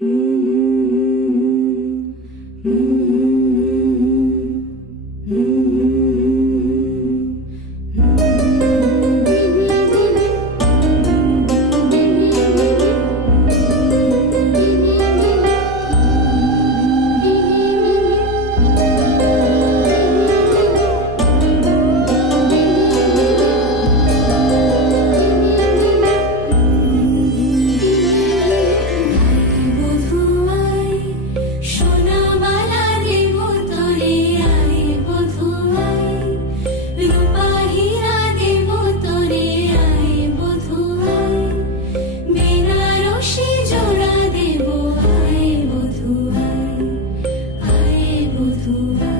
Hum. 孤独的